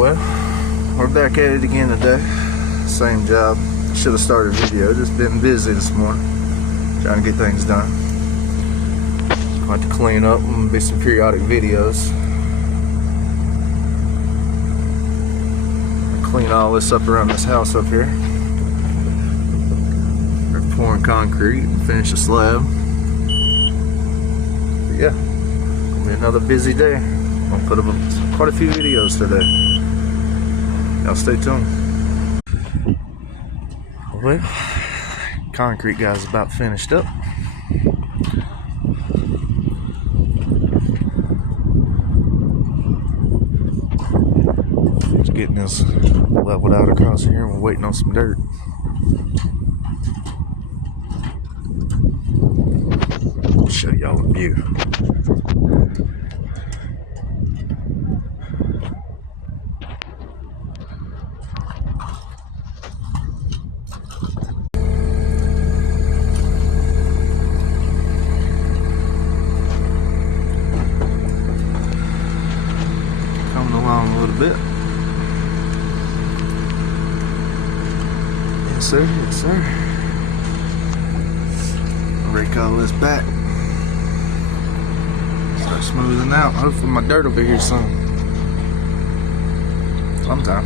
Well, we're back at it again today. Same job. Should have started a video. Just been busy this morning, trying to get things done. Going to clean up and be some periodic videos. Clean all this up around this house up here. We're pouring concrete and finish the slab. But yeah, it'll be another busy day. I'll put up quite a few videos today. Y'all stay tuned. Well, concrete guy's about finished up. Just getting this leveled out across here, and we're waiting on some dirt. I'll show y'all the view. Coming along a little bit. Yes sir, yes sir. Rake all this back. Start smoothing out. Hopefully my dirt will be here soon. Sometime.